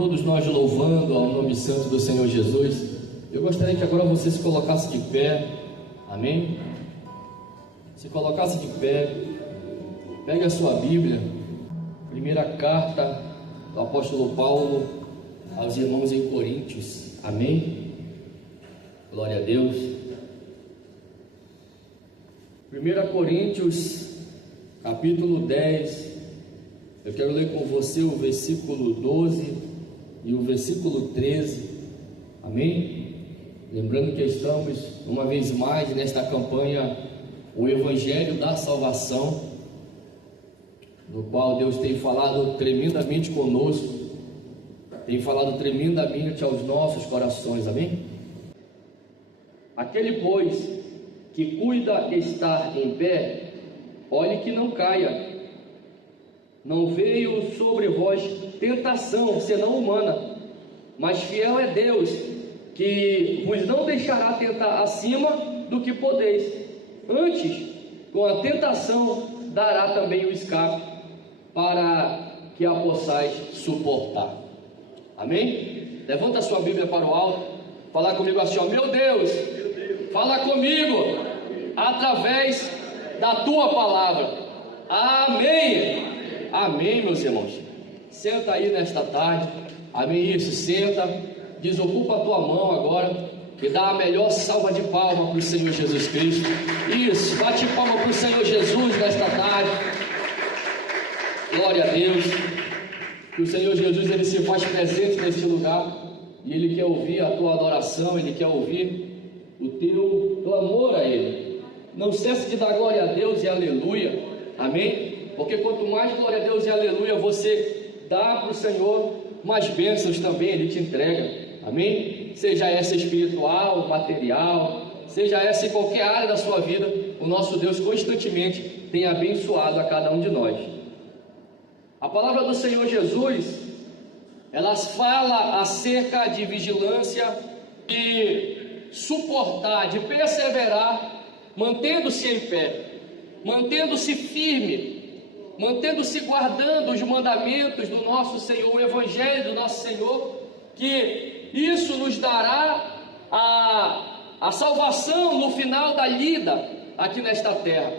Todos nós louvando ao nome santo do Senhor Jesus. Eu gostaria que agora você se colocasse de pé, amém? Se colocasse de pé, pegue a sua Bíblia, primeira carta do apóstolo Paulo aos irmãos em Coríntios, amém? Glória a Deus. 1 Coríntios, capítulo 10, eu quero ler com você o versículo 12 e o versículo 13, amém? Lembrando que estamos, uma vez mais, nesta campanha, o Evangelho da Salvação, no qual Deus tem falado tremendamente conosco, tem falado tremendamente aos nossos corações, amém? Aquele, pois, que cuida estar em pé, olhe que não caia. Não veio sobre vós tentação, senão humana, mas fiel é Deus, que vos não deixará tentar acima do que podeis. Antes, com a tentação, dará também o escape, para que a possais suportar. Amém? Levanta a sua Bíblia para o alto, fala comigo assim, ó: meu Deus, fala comigo, através da tua palavra. Amém. Amém, meus irmãos. Senta aí nesta tarde. Amém. Isso, senta. Desocupa a tua mão agora e dá a melhor salva de palma para o Senhor Jesus Cristo. Isso, bate palma para o Senhor Jesus nesta tarde. Glória a Deus. Que o Senhor Jesus, Ele se faz presente neste lugar, e Ele quer ouvir a tua adoração, Ele quer ouvir o teu clamor a Ele. Não cesse de dar glória a Deus e aleluia. Amém? Porque quanto mais glória a Deus e aleluia você dá para o Senhor, mais bênçãos também Ele te entrega. Amém? Seja essa espiritual, material, seja essa em qualquer área da sua vida, o nosso Deus constantemente tem abençoado a cada um de nós. A palavra do Senhor Jesus, ela fala acerca de vigilância, de suportar, de perseverar, mantendo-se em pé, mantendo-se firme, mantendo-se guardando os mandamentos do nosso Senhor, o Evangelho do nosso Senhor, que isso nos dará a salvação no final da lida aqui nesta terra.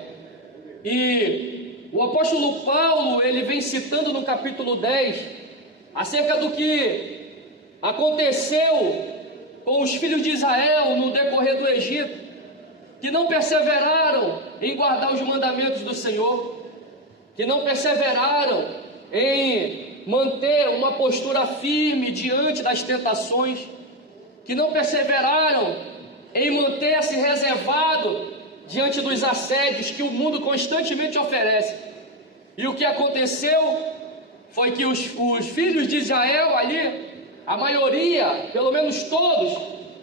E o apóstolo Paulo, ele vem citando no capítulo 10, acerca do que aconteceu com os filhos de Israel no decorrer do Egito, que não perseveraram em guardar os mandamentos do Senhor, que não perseveraram em manter uma postura firme diante das tentações, que não perseveraram em manter-se reservado diante dos assédios que o mundo constantemente oferece. E o que aconteceu foi que os filhos de Israel ali, a maioria, pelo menos todos,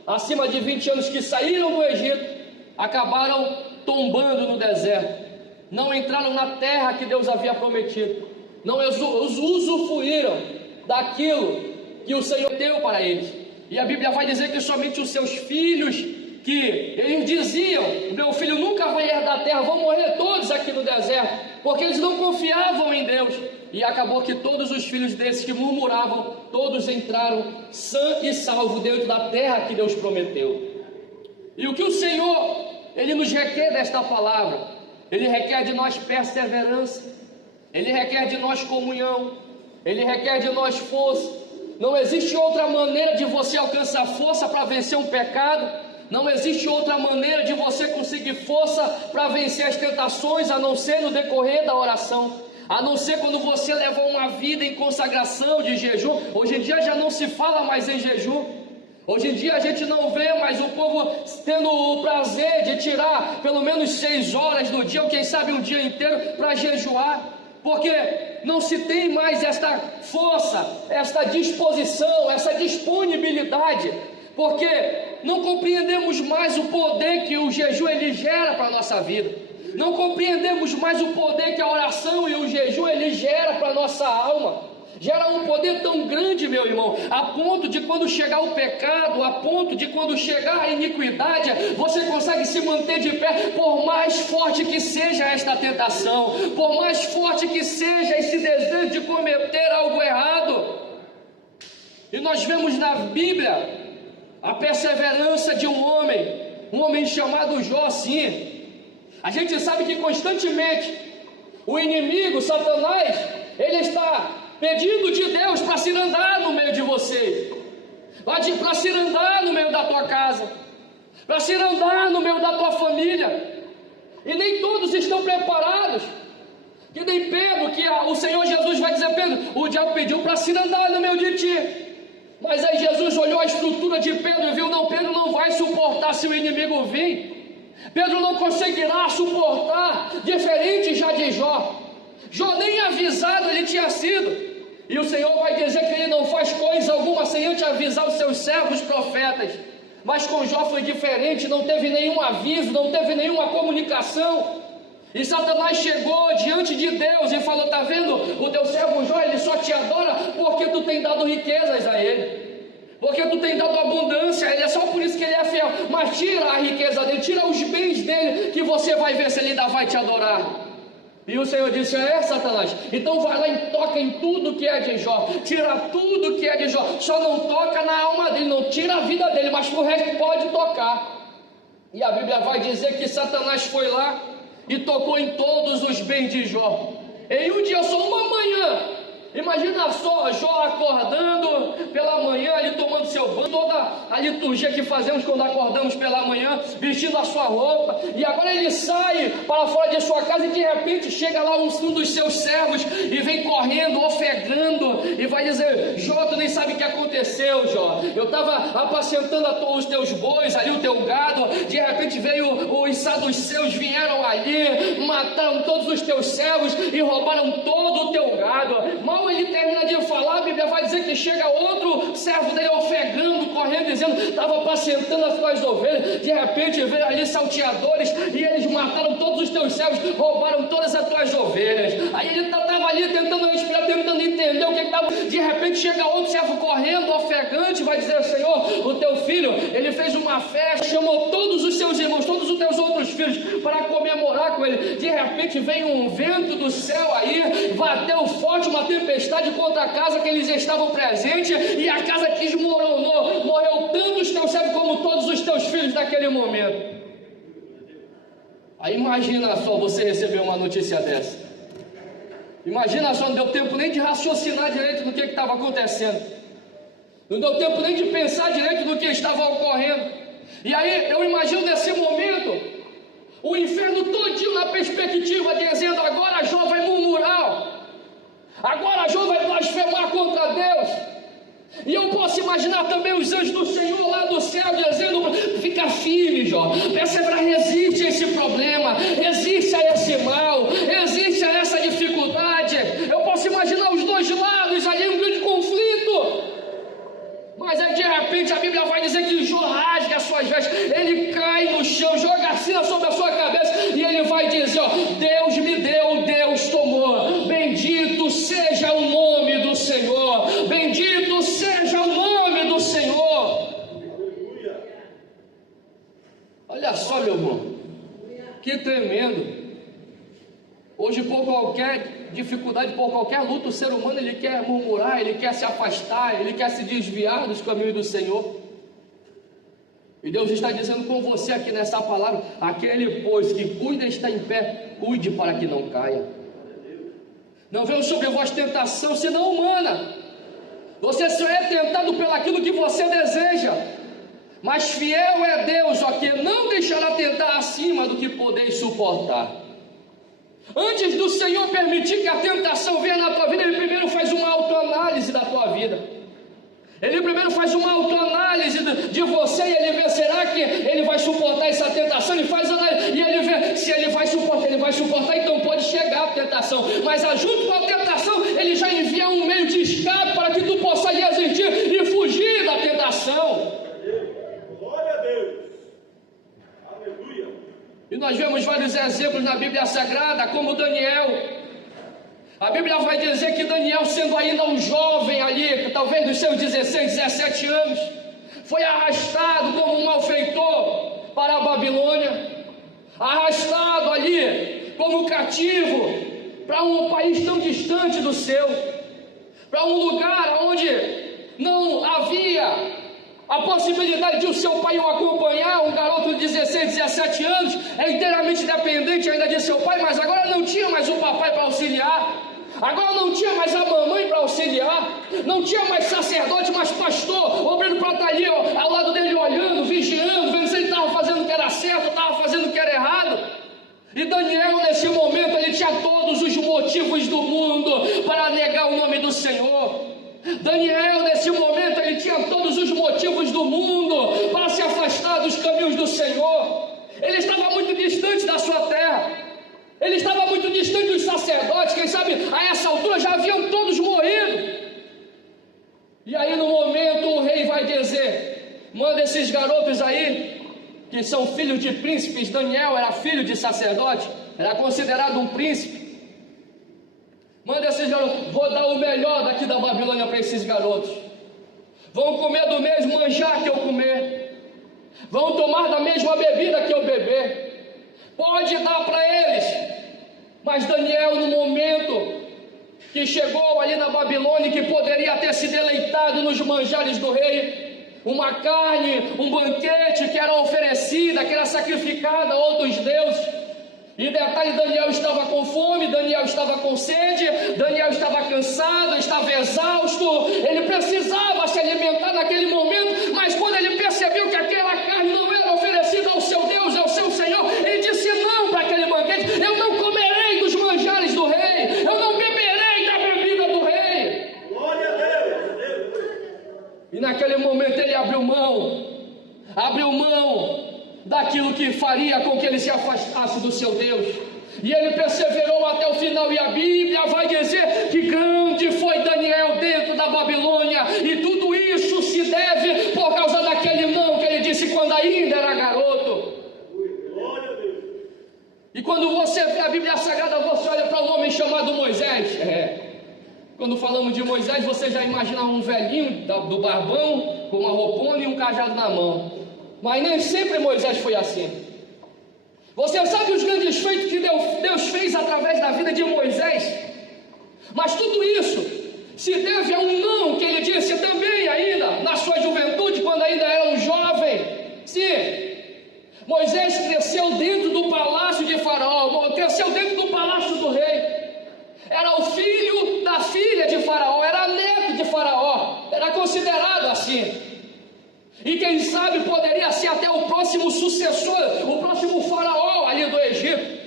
acima de 20 anos que saíram do Egito, acabaram tombando no deserto. Não entraram na terra que Deus havia prometido, não usufruíram daquilo que o Senhor deu para eles. E a Bíblia vai dizer que somente os seus filhos, que eles diziam: meu filho nunca vai herdar a terra, vão morrer todos aqui no deserto, porque eles não confiavam em Deus. E acabou que todos os filhos desses que murmuravam, todos entraram sã e salvo dentro da terra que Deus prometeu. E o que o Senhor, Ele nos requer desta palavra? Ele requer de nós perseverança, Ele requer de nós comunhão, Ele requer de nós força. Não existe outra maneira de você alcançar força para vencer um pecado, não existe outra maneira de você conseguir força para vencer as tentações, a não ser no decorrer da oração, a não ser quando você levou uma vida em consagração de jejum. Hoje em dia já não se fala mais em jejum. Hoje em dia a gente não vê mais o povo tendo o prazer de tirar pelo menos 6 horas do dia, ou quem sabe um dia inteiro, para jejuar, porque não se tem mais esta força, esta disposição, essa disponibilidade, porque não compreendemos mais o poder que o jejum ele gera para a nossa vida, não compreendemos mais o poder que a oração e o jejum ele gera para a nossa alma. Gera um poder tão grande, meu irmão, a ponto de quando chegar o pecado, a ponto de quando chegar a iniquidade, você consegue se manter de pé, por mais forte que seja esta tentação, por mais forte que seja esse desejo de cometer algo errado. E nós vemos na Bíblia a perseverança de um homem chamado Jó, sim. A gente sabe que constantemente o inimigo, Satanás, ele está pedindo de Deus para se andar no meio de você, para se andar no meio da tua casa, para se andar no meio da tua família. E nem todos estão preparados. Que nem Pedro, que o Senhor Jesus vai dizer: Pedro, o diabo pediu para se andar no meio de ti. Mas aí Jesus olhou a estrutura de Pedro e viu: não, Pedro não vai suportar se o inimigo vir. Pedro não conseguirá suportar, diferente já de Jó. Jó nem avisado ele tinha sido. E o Senhor vai dizer que ele não faz coisa alguma sem antes avisar os seus servos profetas. Mas com Jó foi diferente, não teve nenhum aviso, não teve nenhuma comunicação. E Satanás chegou diante de Deus e falou: está vendo, o teu servo Jó, ele só te adora porque tu tem dado riquezas a ele, porque tu tem dado abundância a ele, é só por isso que ele é fiel. Mas tira a riqueza dele, tira os bens dele, que você vai ver se ele ainda vai te adorar. E o Senhor disse: Satanás, então vai lá e toca em tudo que é de Jó, tira tudo que é de Jó, só não toca na alma dele, não tira a vida dele, mas o resto pode tocar. E a Bíblia vai dizer que Satanás foi lá e tocou em todos os bens de Jó. Em um dia só, uma manhã, imagina só, Jó acordando pela manhã, ali tomando seu banho, toda a liturgia que fazemos quando acordamos pela manhã, vestindo a sua roupa, e agora ele sai para fora de sua casa e de repente chega lá um dos seus servos e vem correndo, ofegando, e vai dizer: Jó, tu nem sabe o que aconteceu, Jó, eu estava apacentando os teus bois ali, o teu gado, de repente veio os saduceus, vieram ali, mataram todos os teus servos e roubaram todo o teu gado. Mal ele termina de falar, a Bíblia vai dizer que chega outro servo dele ofegando, correndo, dizendo: estava apacentando as tuas ovelhas, de repente veio ali salteadores e eles mataram todos os teus servos, roubaram todas as tuas ovelhas. Aí ele estava ali tentando respirar, tentando entender o que estava. De repente chega outro servo correndo, ofegante, vai dizer: Senhor, o teu filho, ele fez uma festa, chamou todos os seus irmãos, todos os teus outros filhos para comemorar com ele. De repente vem um vento do céu aí, bateu forte, uma tempestade contra a casa que eles estavam presentes, e a casa desmoronou, morreu tanto os teus servos como todos os teus filhos naquele momento. Aí imagina só você receber uma notícia dessa. Imagina só, não deu tempo nem de raciocinar direito do que estava acontecendo, não deu tempo nem de pensar direito do que estava ocorrendo. E aí eu imagino nesse momento o inferno todinho na perspectiva, dizendo: agora Jó vai murmurar, agora Jó vai blasfemar contra Deus. E eu posso imaginar também os anjos do Senhor lá do céu dizendo: fica firme, Jó, persevera, resiste a esse problema, resiste a esse mal, resiste a essa dificuldade. Eu posso imaginar os dois lados ali, um grande conflito. Mas aí de repente a Bíblia vai dizer que Jó rasga as suas vestes, ele cai no chão, joga assim sobre a sua cabeça, e ele vai dizer: ó, Deus me deu, Deus tomou, bendito seja o nome do Senhor, bendito seja o nome do Senhor. Olha só, meu irmão, que tremendo. Hoje, por qualquer dificuldade, por qualquer luta, o ser humano ele quer murmurar, ele quer se afastar, ele quer se desviar dos caminhos do Senhor. E Deus está dizendo com você aqui nessa palavra: aquele, pois, que cuida e está em pé, cuide para que não caia. Não venha sobre vós tentação, senão humana. Você só é tentado pelaquilo que você deseja, mas fiel é Deus, ó, que não deixará tentar acima do que podeis suportar. Antes do Senhor permitir que a tentação venha na tua vida, Ele primeiro faz uma autoanálise da tua vida. Ele primeiro faz uma autoanálise de você, e ele vê: será que ele vai suportar essa tentação? Ele faz análise, e ele vê se ele vai suportar, então pode chegar a tentação. Mas junto com a tentação, ele já envia um meio de escape para que tu possa resistir e fugir da tentação. Glória a Deus. Aleluia. E nós vemos vários exemplos na Bíblia Sagrada, como Daniel. A Bíblia vai dizer que Daniel, sendo ainda um jovem ali, talvez dos seus 16, 17 anos, foi arrastado como um malfeitor para a Babilônia, arrastado ali como cativo para um país tão distante do seu, para um lugar onde não havia a possibilidade de o seu pai o acompanhar. Um garoto de 16, 17 anos é inteiramente dependente ainda de seu pai, mas agora não tinha mais o papai para auxiliar. Agora não tinha mais a mamãe para auxiliar, não tinha mais sacerdote, mas pastor, obreiro para estar ali ao lado dele olhando, vigiando, vendo se ele estava fazendo o que era certo, estava fazendo o que era errado. E Daniel, nesse momento, ele tinha todos os motivos do mundo para negar o nome do Senhor. Daniel, nesse momento, ele tinha todos os motivos do mundo para se afastar dos caminhos do Senhor. Ele estava muito distante da sua terra. Ele estava muito distante dos sacerdotes. Quem sabe a essa altura já haviam todos morrido. E aí no momento o rei vai dizer: manda esses garotos aí, que são filhos de príncipes. Daniel era filho de sacerdote, era considerado um príncipe. Manda esses garotos, vou dar o melhor daqui da Babilônia para esses garotos. Vão comer do mesmo manjar que eu comer, vão tomar da mesma bebida que eu beber. Pode dar para eles. Mas Daniel, no momento que chegou ali na Babilônia, que poderia ter se deleitado nos manjares do rei, uma carne, um banquete que era oferecida, que era sacrificada a outros deuses. E detalhe, Daniel estava com fome, Daniel estava com sede, Daniel estava cansado, estava exausto, ele precisava se alimentar naquele momento, mas quando ele percebeu que aquela carne não era oferecida ao seu Deus, ao seu Senhor, ele disse não para aquele banquete: eu não comerei dos manjares do rei, eu não beberei da bebida do rei. Glória a Deus. E naquele momento ele abriu mão daquilo que faria com que ele se afastasse do seu Deus, e ele perseverou até o final. E a Bíblia vai dizer que grande foi Daniel dentro da Babilônia, e tudo isso se deve por causa daquele não que ele disse quando ainda era garoto. Glória a Deus. E quando você vê a Bíblia Sagrada, você olha para um homem chamado Moisés. Quando falamos de Moisés, você já imagina um velhinho do barbão, com uma roupona e um cajado na mão. Mas nem sempre Moisés foi assim. Você sabe os grandes feitos que Deus fez através da vida de Moisés? Mas tudo isso se deve a um não que ele disse também ainda na sua juventude, quando ainda era um jovem. Sim, Moisés cresceu dentro do palácio de Faraó, cresceu dentro do palácio do rei. Era o filho da filha de Faraó, era neto de Faraó, era considerado assim. E quem sabe poderia ser até o próximo sucessor, o próximo faraó ali do Egito,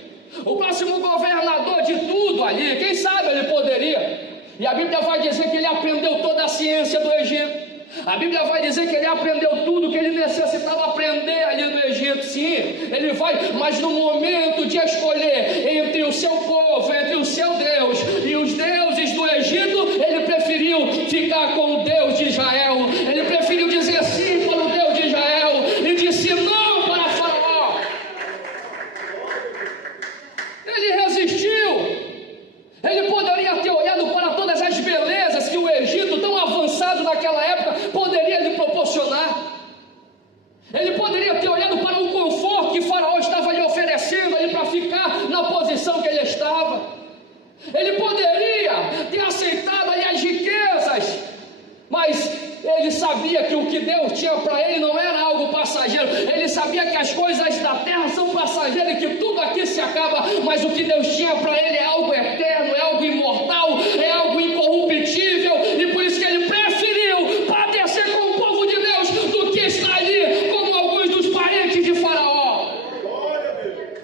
o próximo governador de tudo ali. Quem sabe ele poderia. E a Bíblia vai dizer que ele aprendeu toda a ciência do Egito. A Bíblia vai dizer que ele aprendeu tudo que ele necessitava aprender ali no Egito. Sim, ele vai, mas no momento de escolher entre o seu povo, entre o seu Deus e os deuses do Egito, ele preferiu ficar com o Deus de Israel. Ele preferiu dizer sim para o Deus de Israel e disse não para Faraó. Ele resistiu. Ele poderia ter olhado para todas as belezas que o Egito, tão avançado naquela época, poderia lhe proporcionar. Ele poderia ter olhado para o conforto que Faraó estava lhe oferecendo ali para ficar na posição que ele estava. Ele poderia ter aceitado ali as riquezas, mas ele sabia que o que Deus tinha para ele não era algo passageiro. Ele sabia que as coisas da terra são passageiras e que tudo aqui se acaba, mas o que Deus tinha para ele é algo eterno, é algo imortal, é algo incorruptível. E por isso que ele preferiu padecer com o povo de Deus do que estar ali como alguns dos parentes de Faraó. Glória a Deus.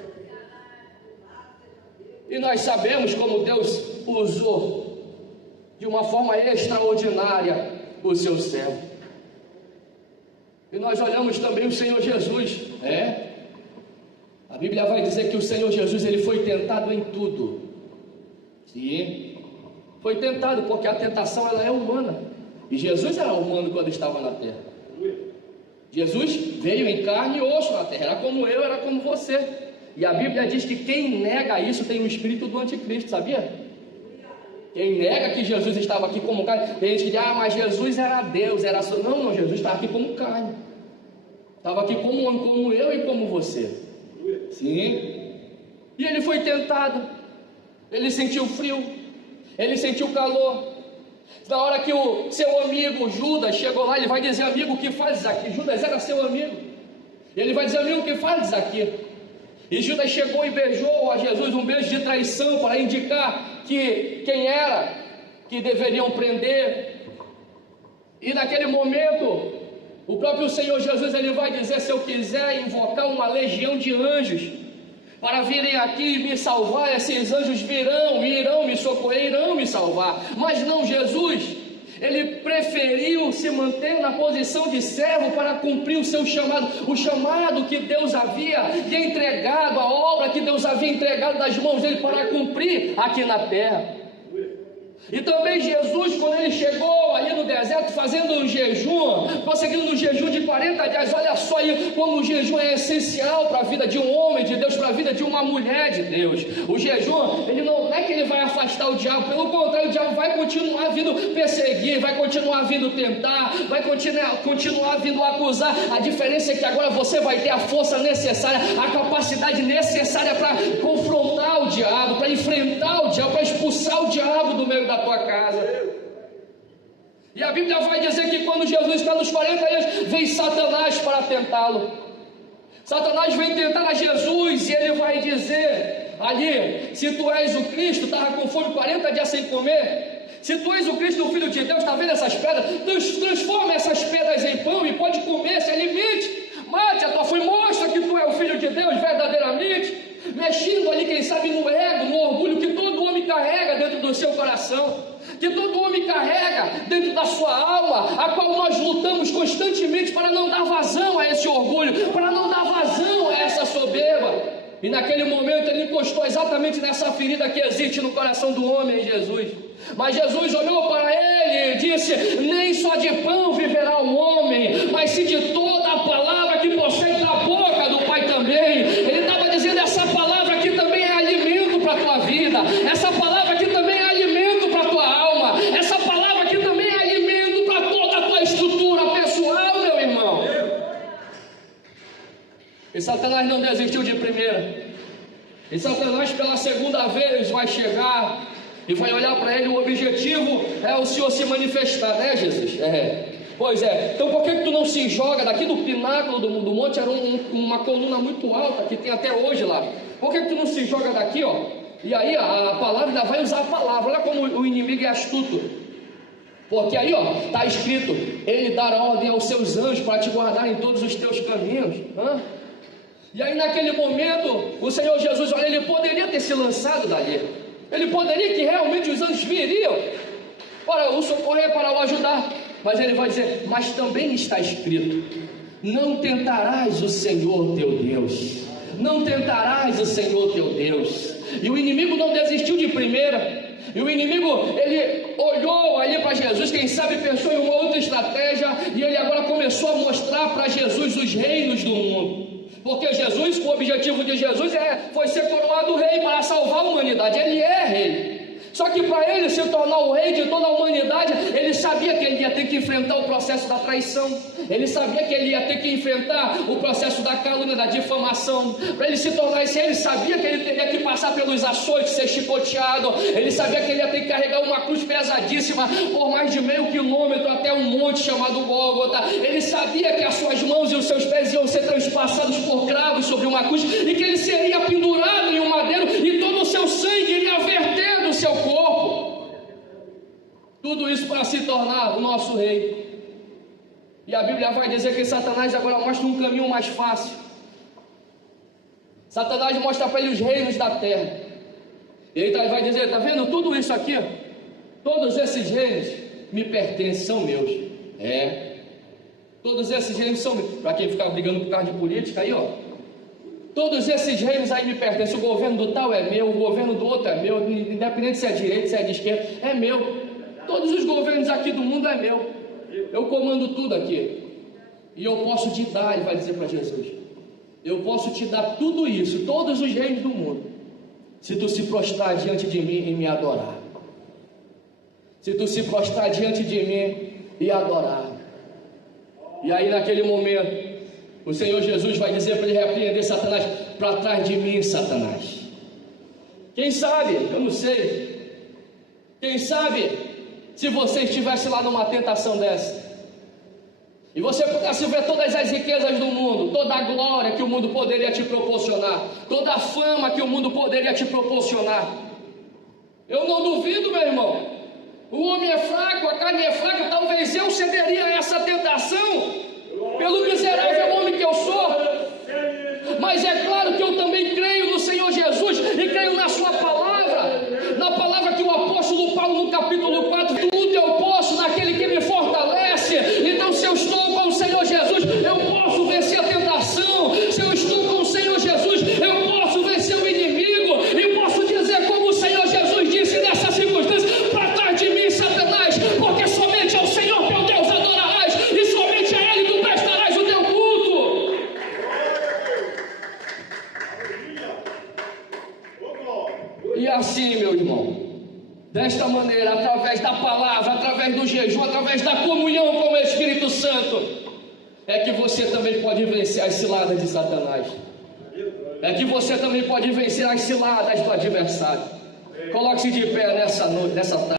E nós sabemos como Deus usou de uma forma extraordinária o seu servo. E nós olhamos também o Senhor Jesus. A Bíblia vai dizer que o Senhor Jesus, ele foi tentado em tudo. Sim, foi tentado porque a tentação ela é humana. E Jesus era humano quando estava na terra. Jesus veio em carne e osso na terra. Era como eu, era como você. E a Bíblia diz que quem nega isso tem o espírito do anticristo, sabia? Quem nega que Jesus estava aqui como carne, tem gente que diz, mas Jesus era Deus, era só. Não, Jesus estava aqui como carne. Estava aqui como homem, como eu e como você. Sim. E ele foi tentado. Ele sentiu frio, ele sentiu calor, Na hora que o seu amigo Judas chegou lá, ele vai dizer: amigo, o que fazes aqui? Judas era seu amigo. Ele vai dizer: amigo, o que fazes aqui? E Judas chegou e beijou a Jesus, um beijo de traição, para indicar que quem era que deveriam prender. E naquele momento, o próprio Senhor Jesus, ele vai dizer: se eu quiser invocar uma legião de anjos para virem aqui e me salvar, esses anjos virão, irão me socorrer, irão me salvar. Mas não, Jesus, ele preferiu se manter na posição de servo para cumprir o seu chamado, o chamado que Deus havia lhe entregado, a obra que Deus havia entregado das mãos dele para cumprir aqui na terra. E também Jesus, quando ele chegou ali no deserto, fazendo um jejum, prosseguindo no jejum de 40 dias, olha só aí como o jejum é essencial para a vida de um homem de Deus, para a vida de uma mulher de Deus. O jejum, ele não é que ele vai afastar o diabo, pelo contrário, o diabo vai continuar vindo perseguir, vai continuar vindo tentar, vai continuar vindo acusar. A diferença é que agora você vai ter a força necessária, a capacidade necessária para confrontar o diabo, para enfrentar o diabo, para expulsar o diabo do meio da tua casa. E a Bíblia vai dizer que quando Jesus está nos 40 dias, vem Satanás para tentá-lo. Satanás vem tentar a Jesus e ele vai dizer ali: se tu és o Cristo, estava com fome 40 dias sem comer, se tu és o Cristo, o Filho de Deus, está vendo essas pedras? Transforma essas pedras em pão e pode comer, se alimente, mate a tua fome, mostra que tu é o Filho de Deus verdadeiramente. Mexendo ali, quem sabe, no ego, no orgulho que todo homem carrega dentro do seu coração, que todo homem carrega dentro da sua alma, a qual nós lutamos constantemente para não dar vazão a esse orgulho, para não dar vazão a essa soberba. E naquele momento ele encostou exatamente nessa ferida que existe no coração do homem, Jesus. Mas Jesus olhou para ele e disse: nem só de pão viverá o homem, mas sim de toda a palavra que procede da boca do Pai também. Ele estava dizendo: essa palavra aqui também é alimento para a tua vida, essa palavra aqui também é alimento para a tua alma, essa palavra aqui também é alimento para toda a tua estrutura pessoal, meu irmão. E Satanás não desistiu de primeira. E Satanás pela segunda vez vai chegar e vai olhar para ele. O objetivo é o Senhor se manifestar, né, Jesus? Pois é. Então por que tu não se joga daqui do pináculo do monte? Era uma coluna muito alta que tem até hoje lá. Por que tu não se joga daqui, ó? E aí a palavra ainda vai usar a palavra. Olha como o inimigo é astuto. Porque aí, ó, está escrito: ele dará ordem aos seus anjos para te guardar em todos os teus caminhos. E aí naquele momento, o Senhor Jesus, olha, ele poderia ter se lançado dali. Ele poderia que realmente os anjos viriam para o socorrer, para o ajudar. Mas ele vai dizer: mas também está escrito: não tentarás o Senhor teu Deus. Não tentarás o Senhor teu Deus. E o inimigo não desistiu de primeira. E o inimigo, ele olhou ali para Jesus, quem sabe pensou em uma outra estratégia, e ele agora começou a mostrar para Jesus os reinos do mundo. Porque Jesus, o objetivo de Jesus foi ser coroado rei para salvar a humanidade. Ele é rei. Só que para ele se tornar o rei de toda a humanidade, ele sabia que ele ia ter que enfrentar o processo da traição. Ele sabia que ele ia ter que enfrentar o processo da calúnia, da difamação. Para ele se tornar esse rei, ele sabia que ele teria que passar pelos açoites, ser chicoteado. Ele sabia que ele ia ter que carregar uma cruz pesadíssima por mais de meio quilômetro até um monte chamado Gólgota. Ele sabia que as suas mãos e os seus pés iam ser transpassados por cravos sobre uma cruz, e que ele seria pendurado em um madeiro, e todo o seu sangue iria verter do seu corpo. Tudo isso para se tornar o nosso rei. E a Bíblia vai dizer que Satanás agora mostra um caminho mais fácil. Satanás mostra para ele os reinos da terra. E ele vai dizer: está vendo tudo isso aqui? Todos esses reinos me pertencem, são meus. Todos esses reinos são meus. Para quem ficar brigando por causa de política aí, ó. Todos esses reinos aí me pertencem. O governo do tal é meu, o governo do outro é meu, independente se é direita, se é de esquerda, é meu. Todos os governos aqui do mundo é meu. Eu comando tudo aqui. E eu posso te dar, ele vai dizer para Jesus, eu posso te dar tudo isso, todos os reinos do mundo, se tu se prostrar diante de mim e me adorar. Se tu se prostrar diante de mim e adorar. E aí naquele momento, o Senhor Jesus vai dizer para ele repreender Satanás: para trás de mim, Satanás. Quem sabe, eu não sei, quem sabe Se você estivesse lá numa tentação dessa, e você pudesse ver todas as riquezas do mundo, toda a glória que o mundo poderia te proporcionar, toda a fama que o mundo poderia te proporcionar, eu não duvido, meu irmão, o homem é fraco, a carne é fraca, talvez eu cederia a essa tentação, pelo miserável homem que eu sou. Mas é claro que eu também creio no Senhor Jesus e creio na sua palavra, na palavra que o apóstolo Paulo no capítulo 4, tudo eu posso naquele que me fortalece. Então, se eu estou com o Senhor Jesus, eu posso vencer a tentação. Se eu estou com o Senhor Jesus, eu posso vencer o inimigo, e posso dizer como o Senhor Jesus disse nessa circunstância: para trás de mim, Satanás, porque somente ao Senhor teu Deus adorarás, e somente a Ele tu prestarás o teu culto. E assim, meu irmão, desta maneira, através da palavra, através do jejum, através da comunhão com o Espírito Santo, é que você também pode vencer as ciladas de Satanás. É que você também pode vencer as ciladas do adversário. Coloque-se de pé nessa noite, nessa tarde.